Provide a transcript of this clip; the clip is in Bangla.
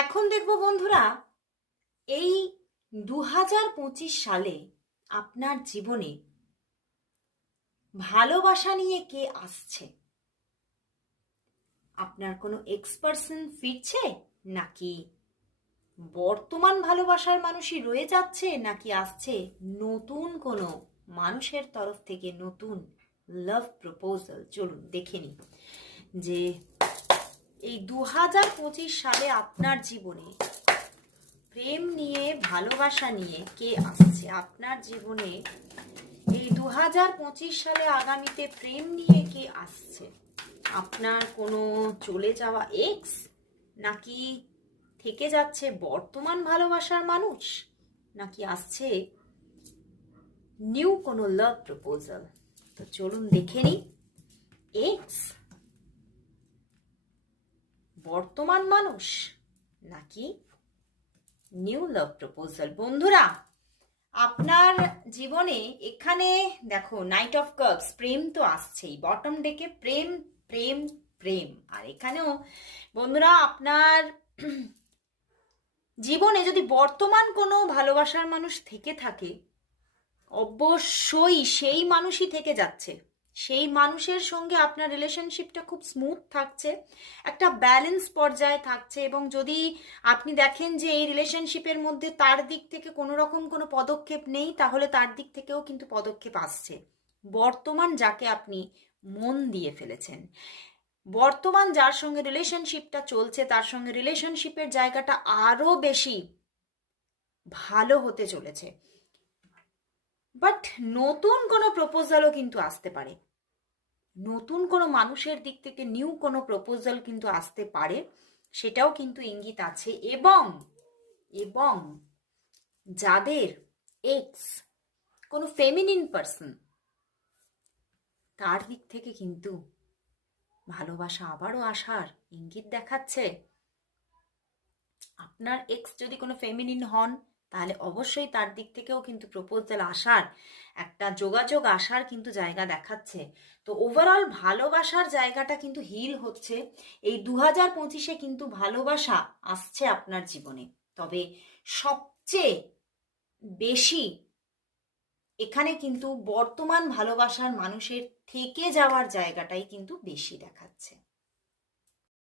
এখন দেখবো বন্ধুরা, এই 2025 সালে আপনার জীবনে ভালোবাসা নিয়ে কে আসছে। আপনার কোনো এক্স পার্সন ফিরছে, নাকি বর্তমান ভালোবাসার মানুষই রয়ে যাচ্ছে, নাকি আসছে নতুন কোনো মানুষের তরফ থেকে নতুন লাভ প্রপোজাল। চলুন দেখে নিই যে এই 2025 সালে আপনার জীবনে প্রেম নিয়ে, ভালোবাসা নিয়ে কে আসছে। আপনার জীবনে এই 2025 সালে আগামীতে প্রেম নিয়ে কে আসছে। আপনার কোনো চলে যাওয়া এক্স, নাকি থেকে যাচ্ছে বর্তমান ভালোবাসার মানুষ, নাকি আসছে নিউ কোনো লাভ প্রপোজাল। তো চলুন দেখে নিই। এক্স, বর্তমান মানুষ, নাকি নিউ লাভ প্রপোজাল। বন্ধুরা, আপনার জীবনে এখানে দেখো নাইট অফ কাপস, প্রেম তো আসছেই, বটম ডেকে প্রেম প্রেম প্রেম। আর এখানেও বন্ধুরা, আপনার জীবনে যদি বর্তমান কোনো ভালোবাসার মানুষ থেকে থাকে, অবশ্যই সেই মানুষই থেকে যাচ্ছে। সেই মানুষের সঙ্গে আপনার রিলেশনশিপটা খুব স্মুথ থাকছে, একটা ব্যালেন্স পর্যায়ে থাকছে। এবং যদি আপনি দেখেন যে এই রিলেশনশিপের মধ্যে তার দিক থেকে কোনো রকম কোনো পদক্ষেপ নেই, তাহলে তার দিক থেকেও কিন্তু পদক্ষেপ আসছে। বর্তমান যাকে আপনি মন দিয়ে ফেলেছেন, বর্তমান যার সঙ্গে রিলেশনশিপটা চলছে, তার সঙ্গে রিলেশনশিপের জায়গাটা আরো বেশি ভালো হতে চলেছে। বাট নতুন কোনো প্রপোজালও কিন্তু আসতে পারে, নতুন কোনো মানুষের দিক থেকে নিউ কোনো প্রপোজাল কিন্তু আসতে পারে, সেটাও কিন্তু ইঙ্গিত আছে। এবং এবং যাদের এক্স কোনো ফেমিনিন পার্সন, তার দিক থেকে কিন্তু ভালোবাসা আবারও আসার ইঙ্গিত দেখাচ্ছে। আপনার এক্স যদি কোনো ফেমিনিন হন, তাহলে অবশ্যই তার দিক থেকেও কিন্তু প্রপোজাল আসার, একটা যোগাযোগ আসার কিন্তু জায়গা দেখাচ্ছে। তো ওভারঅল ভালোবাসার জায়গাটা কিন্তু হিল হচ্ছে। এই 2025-এ কিন্তু ভালোবাসা আসছে আপনার জীবনে। তবে সবচেয়ে বেশি এখানে কিন্তু বর্তমান ভালোবাসার মানুষের থেকে যাওয়ার জায়গাটাই কিন্তু বেশি দেখাচ্ছে।